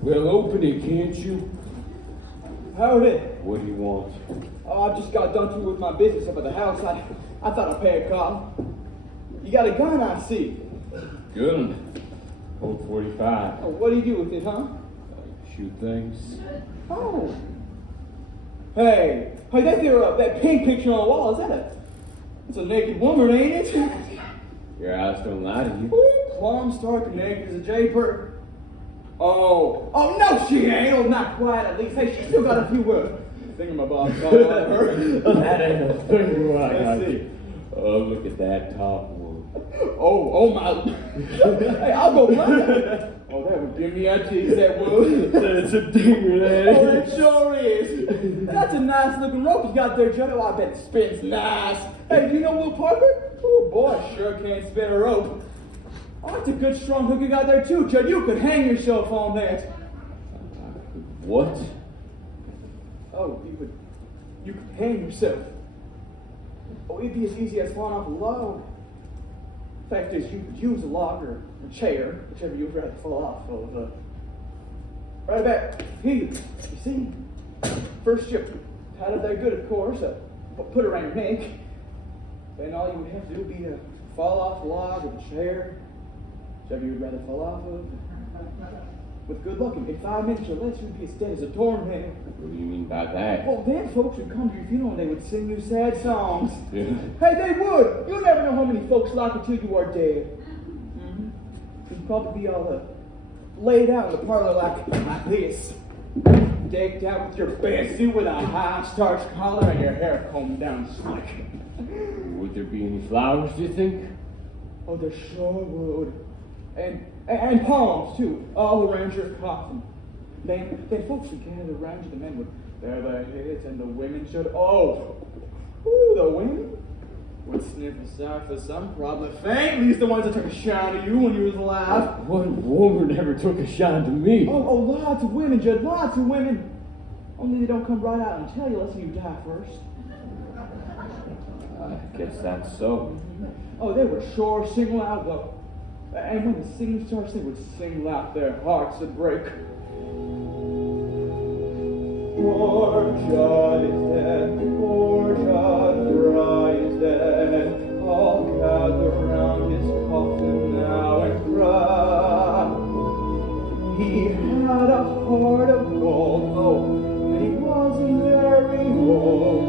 Well, open it, can't you? Howdy. What do you want? Oh, I just got done through with my business up at the house. I thought I'd pay a call. You got a gun, I see. Good one. Old 45. Oh, what do you do with it, huh? Shoot things. Oh. Hey, that pink picture on the wall, is that it's a naked woman, ain't it? Your eyes don't lie to you. Ooh, plumb stark naked as a jaybird. Oh, no, she ain't. Oh, not quite, at least. Hey, she still got a few thingamabobs all on her. That ain't a thing I got. Let's see. Oh, look at that top one. Oh my. Hey, I'll go blind. Oh, that would give me a tease, that would. That's a dinger, that Oh, that sure is. That's a nice looking rope you got there, Jud. Oh, I bet it spins nice. Hey, do you know Will Parker? Oh, boy, sure can't spin a rope. Oh, that's a good strong hook you got there, too, Jud. You could hang yourself on that. What? Oh, you could hang yourself. Oh, it'd be as easy as falling off a log. Fact is, you could use a log or a chair, whichever you'd rather fall off of. Right back. Here, you see? First you tied it there good, of course. Put it around your neck. Then all you would have to do would be to fall off the log or the chair, whichever you'd rather fall off of. With good luck, in 5 minutes or less, you'd be as dead as a doornail. What do you mean by that? Well, then folks would come to your funeral and they would sing you sad songs. Yeah. Hey, they would. You'll never know how many folks like it till you are dead. Mm-hmm. You'd probably be all laid out in the parlor like this. Decked out with your best suit with a high starched collar and your hair combed down slick. Would there be any flowers, do you think? Oh, there sure would. And palms, too, all around your coffin. Then folks would gather around you, the men would bare their heads, and the women should, the women would sniff aside for some problem. Families, the ones that took a shine to you when you was alive. What woman ever took a shine to me? Oh, lots of women, Jud, lots of women. Only they don't come right out and tell you unless you die first. I guess that's so. Oh, they would sure sing loud, though. And when the singing starts, they would sing loud, their hearts would break. Poor Jud is dead, poor Jud Fry is dead. All gather round his coffin now and cry. He had a heart of gold, and he wasn't very old.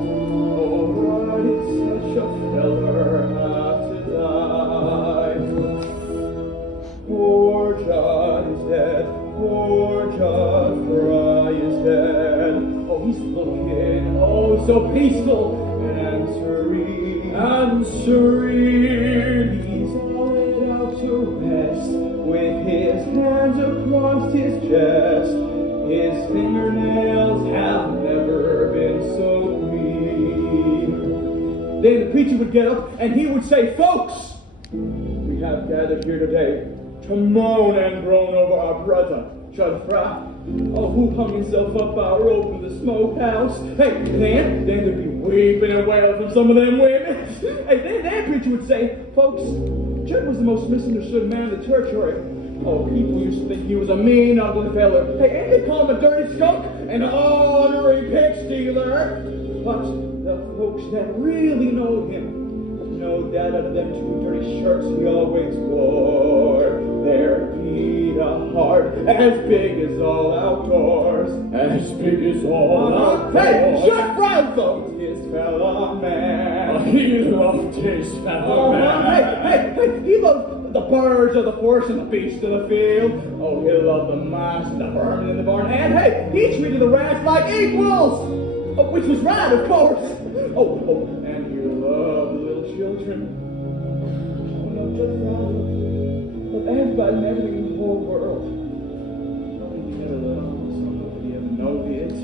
Oh, why did such a feller have to die? Poor Jud is dead, poor Jud Fry is dead. Oh, he's a little kid, oh, so peaceful and serene. He's laid out to rest with his hands across his chest. His fingernails have never been so clean. Then the preacher would get up and he would say, "Folks, we have gathered here today to moan and groan over our brother, Jud Fry, who hung himself up by a rope in the smokehouse." Hey, then there'd be weeping and wailing from some of them women. Hey, then that preacher would say, "Folks, Jud was the most misunderstood man in the territory. Oh, people used to think he was a mean, ugly feller. Hey, and they call him a dirty skunk, an ornery pig stealer. But the folks that really know him know that out of them 2 dirty shirts he always wore, there beat a heart as big as all outdoors. As big as all outdoors. Hey, Jud Fry loved his fellow man. He loved his fellow man. Hey, he loved the birds of the forest and the beasts of the field. Oh, he loved the mice and the vermin in the barn. And hey, he treated the rats like equals. Oh, which was right, of course. Oh, and he loved the little children. Oh, no, Jud Fry loved everybody and everything in the whole world. He never let on, so nobody ever know it.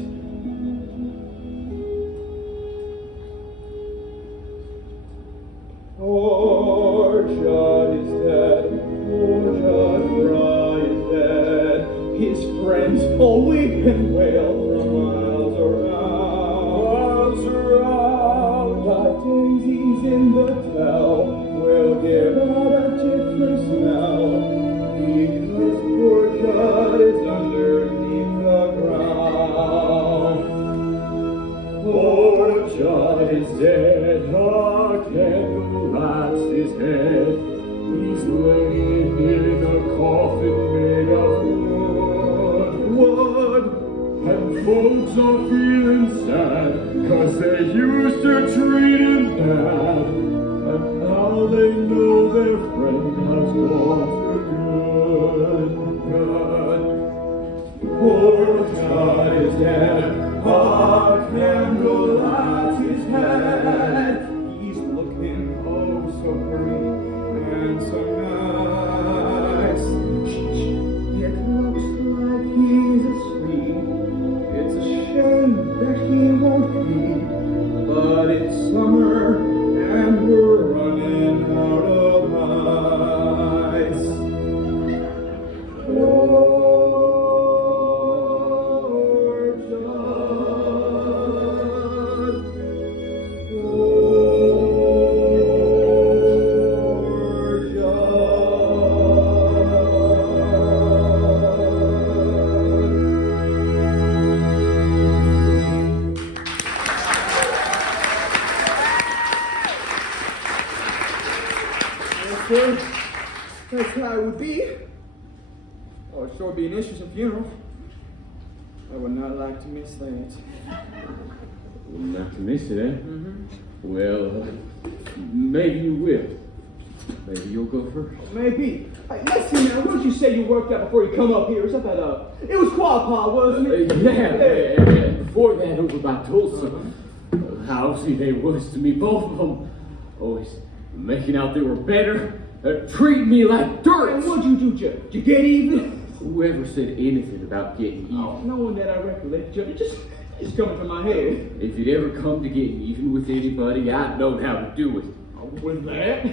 Poor Jud is dead, poor Jud Fry is dead. His friends all weep and wail for miles around. Like daisies in the dell, God is dead, a candle lights his head. He's laying in a coffin made of wood. And folks are feeling sad, 'cause they used to treat him bad. And now they know their friend has gone for good. Poor God is dead, a candle lights his head. He's looking oh so green and so nice. It looks like he's asleep. It's a shame that he won't be, but it's summer and we're running out of ice. Poor Jud. Poor Jud. That's how it would be. Oh, it'd sure be an interesting funeral. I would not like to miss that. Not to miss it, eh? Mm-hmm. Well, maybe you will. Maybe you'll go first. Maybe. Hey, listen now, what did you say you worked out before you come up here? It's up at, it was Quapaw, wasn't it? Yeah. Before that, over by Tulsa. How see they was to me, both of them. Always making out they were better, treating me like dirt. And what'd you do, Jud? Did you get even? Whoever said anything about getting even? Oh, knowing that I recollect, Jud, it just coming to my head. If it ever come to getting even with anybody, I'd know how to do it. With that?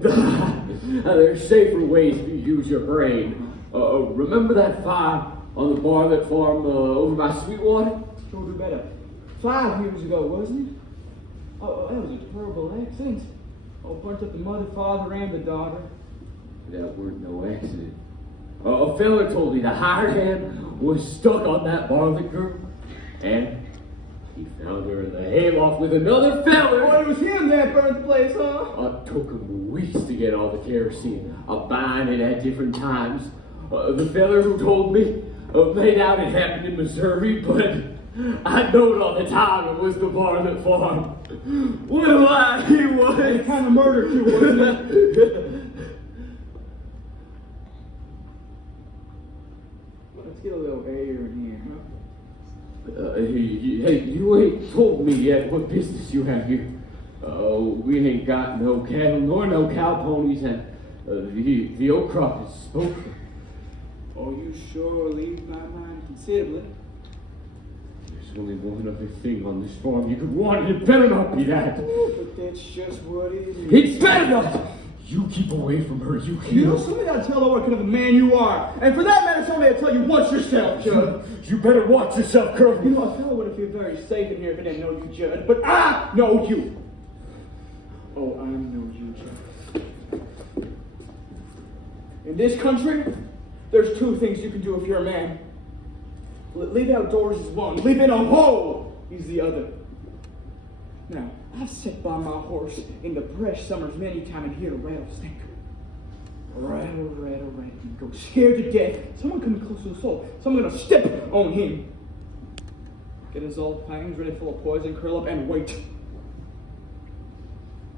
There's safer ways to use your brain. Remember that fire on the Bartlett farm over by Sweetwater? Sure do better. 5 years ago, wasn't it? Oh, that was a terrible accident. Oh, burnt up the mother, father, and the daughter. That weren't no accident. A fella told me the hired hand was stuck on that Bartlett girl, and he found her in the hayloft with another fella. Oh, it was him that burned the place, huh? It took him weeks to get all the kerosene, buying it at different times. The fella who told me made out it happened in Missouri, but I knowed all the time it was the Bartlett farm. What a lie he was! It kind of murdered you, wasn't it? Let's get a little air in here, huh? Hey, you ain't told me yet what business you have here. We ain't got no cattle nor no cow ponies, and the old crop is spoken. Oh, you sure relieved my mind considerably. There's only one other thing on this farm you could want, and it better not be that. Oh, but that's just what it is. It's better not! You keep away from her, you You know, hear? somebody gotta tell her what kind of a man you are. And for that matter, somebody gotta tell you what's yourself, Jud. You better watch yourself, Colonel. You know, a fellow wouldn't feel very safe in here if I didn't know you, Jud. But I know you. Oh, I know you, Jud. In this country, there's 2 things you can do if you're a man. Leave outdoors is one. Live in a hole is the other. Now, I've sat by my horse in the fresh summers many times and hear a rattlesnake. Rattle, rattle, rattle. He goes scared to death. Someone coming close to his soul. Someone gonna step on him. Get his old fangs ready full of poison, curl up, and wait.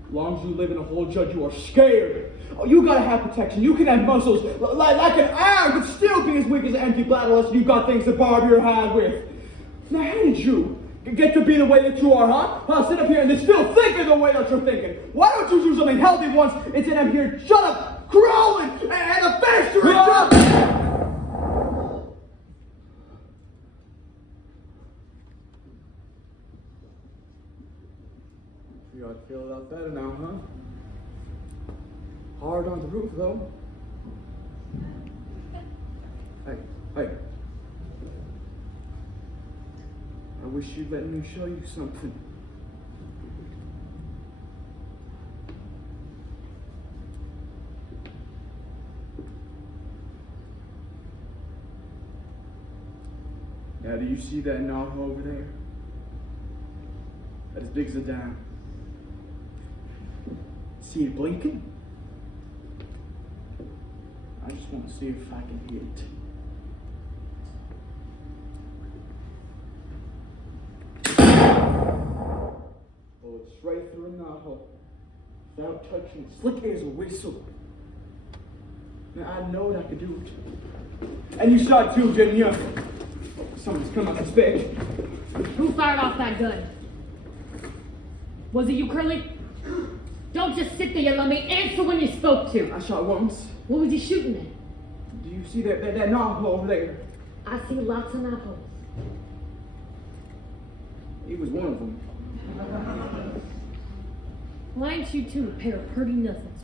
As long as you live in a hole, Jud, you are scared. Oh, you gotta have protection. You can have muscles like an iron, but still be as weak as an empty bladder unless you've got things to barb your hide with. Now, how did you get to be the way that you are, huh? Sit up here and then still thinking the way that you're thinking. Why don't you do something healthy once instead of here shut up, growling, and the faster it jumps? You ought to feel a lot better now, huh? Hard on the roof, though. Hey. I wish you'd let me show you something. Now, do you see that knot over there? as big as a dime. See it blinking? I just want to see if I can hit it. Oh, it's right through a knothole, without touching it, slick as a whistle. Now I know that I could do it. And you saw it too, didn't you? Something's come up the spec. Who fired off that gun? Was it you, Curly? Don't just sit there, you lummy. Answer when you're spoke to. I shot once. What was he shooting at? Do you see that knothole over there? I see lots of knotholes. He was one of them. Why ain't you two a pair of purty nothings?